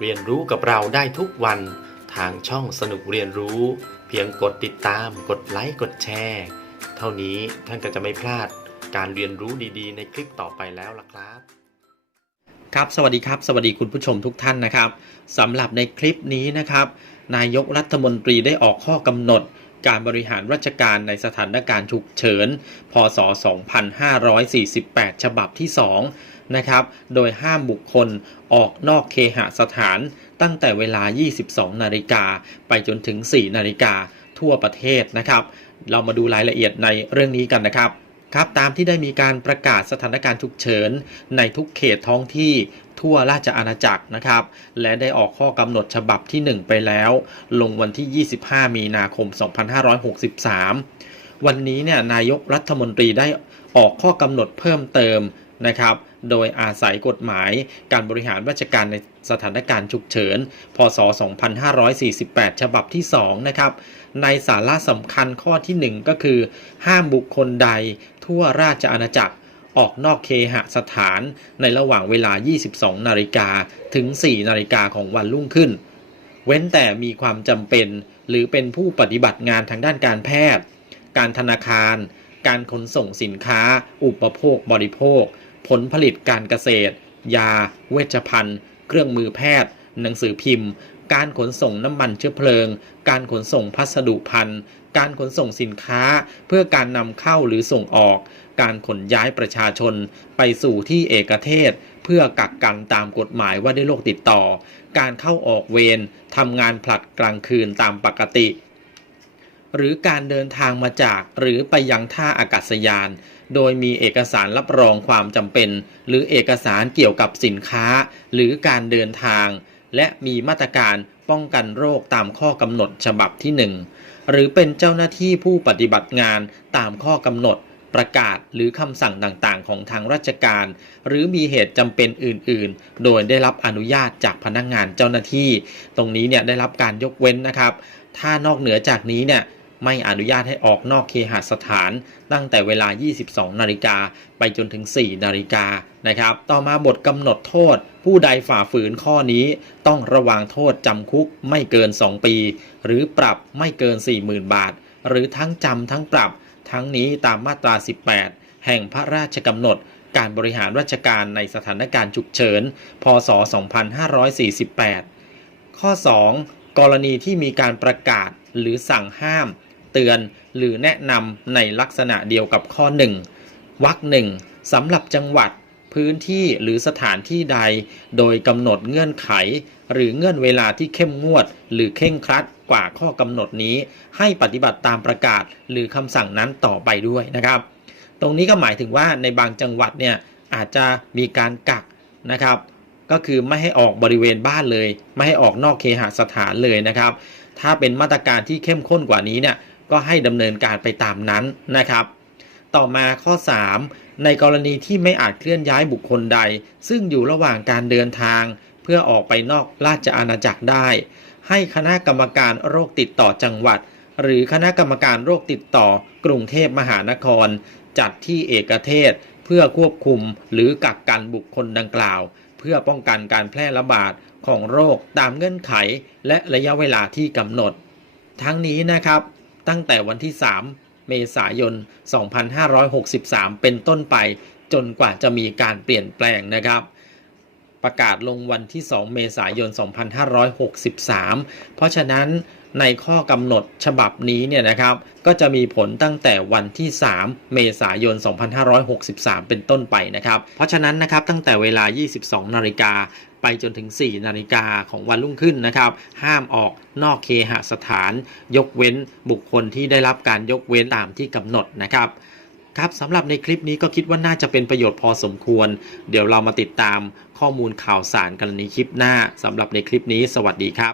เรียนรู้กับเราได้ทุกวันทางช่องสนุกเรียนรู้ เพียงกดติดตาม กดไลค์กดแชร์เท่านี้ท่านก็จะไม่พลาดการเรียนรู้ดีๆ ในคลิปต่อไปแล้วล่ะครับ ครับสวัสดีครับ สวัสดีคุณผู้ชมทุกท่านนะครับสำหรับในคลิปนี้นะครับ นายกรัฐมนตรีได้ออกข้อกำหนด การบริหารราชการในสถานการณ์ฉุกเฉิน พศ 2548 ฉบับที่ 2 นะครับ โดยห้ามบุคคลออกนอกเคหสถานตั้งแต่เวลา 22 นาฬิกาไปจนถึง 4 นาฬิกาทั่วประเทศนะครับ เรามาดูรายละเอียดในเรื่องนี้กันนะครับ ครับตามที่ได้มีการประกาศสถานการณ์ฉุกเฉินในทุกเขตท้องที่ทั่วราชอาณาจักรนะครับ และได้ออกข้อกำหนดฉบับที่ 1 ไปแล้ว ลงวันที่ 25 มีนาคม 2563 วันนี้เนี่ยนายกรัฐมนตรีได้ออกข้อกำหนดเพิ่มเติม นะครับ โดยอาศัยกฎหมายการบริหารราชการในสถานการณ์ฉุกเฉิน พศ 2548 ฉบับที่ 2 นะครับ ในสาระสำคัญข้อที่ 1 ก็คือ ห้ามบุคคลใดทั่วราชอาณาจักรออกนอกเคหสถานในระหว่างเวลา 22 นาฬิกาถึง 4 นาฬิกาของวันรุ่งขึ้น เว้นแต่มีความจำเป็น หรือเป็นผู้ปฏิบัติงานทางด้านการแพทย์ การธนาคาร การขนส่งสินค้า อุปโภคบริโภค ผลผลิตการเกษตร ยา เวชภัณฑ์ เครื่องมือแพทย์ หนังสือพิมพ์ การขนส่งน้ำมันเชื้อเพลิง การขนส่งพัสดุพันธ์การขนส่งสินค้า เพื่อการนำเข้าหรือส่งออก การขนย้ายประชาชน ไปสู่ที่เอกเทศ เพื่อกักกันตามกฎหมายว่าด้วยโรคติดต่อ การเข้าออกเวรทำงานผลัดกลางคืนตามปกติ หรือการเดินทางมาจากหรือไปยังท่าอากาศยาน โดยมีเอกสารรับรองความจำเป็น หรือเอกสารเกี่ยวกับสินค้า หรือการเดินทาง และมีมาตรการป้องกันโรคตามข้อกำหนดฉบับที่ 1 หรือเป็นเจ้าหน้าที่ผู้ปฏิบัติงานตามข้อกำหนดประกาศหรือคำสั่งต่างๆ ของทางราชการ หรือมีเหตุจำเป็นอื่นๆ โดยได้รับอนุญาตจากพนักงานเจ้าหน้าที่ ตรงนี้เนี่ยได้รับการยกเว้นนะครับ ถ้านอกเหนือจากนี้เนี่ย ไม่อนุญาตให้ออกนอกเคหสถาน ตั้งแต่เวลา 22 นาฬิกาไปจนถึง 4 นาฬิกานะครับ ต่อมาบทกำหนดโทษ ผู้ใดฝ่าฝืนข้อนี้ต้องระวังโทษจำคุกไม่เกิน 2 ปี หรือปรับไม่เกิน 40,000 บาท หรือทั้งจำทั้งปรับ ทั้งนี้ตามมาตรา 18 แห่งพระราชกำหนดการบริหารราชการในสถานการณ์ฉุกเฉิน พศ 2548 ข้อ 2 กรณีที่มีการประกาศ หรือสั่งห้าม เตือนหรือแนะนำในลักษณะเดียวกับข้อ 1วรรคหนึ่งสำหรับจังหวัดพื้นที่หรือสถานที่ใด โดยกำหนดเงื่อนไข หรือเงื่อนเวลาที่เข้มงวด หรือเคร่งครัดกว่าข้อกำหนดนี้ ให้ปฏิบัติตามประกาศ หรือคำสั่งนั้นต่อไปด้วยนะครับ ตรงนี้ก็หมายถึงว่าในบางจังหวัดเนี่ยอาจจะมีการกักนะครับ ก็คือไม่ให้ออกบริเวณบ้านเลย ไม่ให้ออกนอกเคหสถานเลยนะครับ ถ้าเป็นมาตรการที่เข้มข้นกว่านี้เนี่ยก็ให้ดำเนินการไปตามนั้นนะครับ ต่อมาข้อ 3 ในกรณีที่ไม่อาจเคลื่อนย้ายบุคคลใด ซึ่งอยู่ระหว่างการเดินทาง เพื่อออกไปนอกราชอาณาจักรได้ ให้คณะกรรมการโรคติดต่อจังหวัด หรือคณะกรรมการโรคติดต่อกรุงเทพมหานคร จัดที่เอกเทศเพื่อควบคุมหรือกักกันบุคคลดังกล่าว พื่อป้องกันการแพร่ระบาดของโรคตามเงื่อนไข และระยะเวลาที่กำหนด ทั้งนี้นะครับ ตั้งแต่วันที่ 3 เมษายน 2563 เป็นต้นไปจนกว่าจะมีการเปลี่ยนแปลงนะครับ ประกาศลงวันที่ 2 เมษายน 2563 เพราะฉะนั้นในข้อกำหนดฉบับนี้เนี่ยนะครับ ก็จะมีผลตั้งแต่วันที่ 3 เมษายน 2563 เป็นต้นไปนะครับ เพราะฉะนั้นนะครับตั้งแต่เวลา 22 นาฬิกาไปจนถึง 4 นาฬิกาของวันรุ่งขึ้นนะครับ ห้ามออกนอกเคหสถาน ยกเว้นบุคคลที่ได้รับการยกเว้นตามที่กำหนดนะครับ ครับสำหรับในคลิปนี้ก็คิดว่าน่าจะเป็นประโยชน์พอสมควร เดี๋ยวเรามาติดตามข้อมูลข่าวสารกันในคลิปหน้าสำหรับในคลิปนี้สวัสดีครับ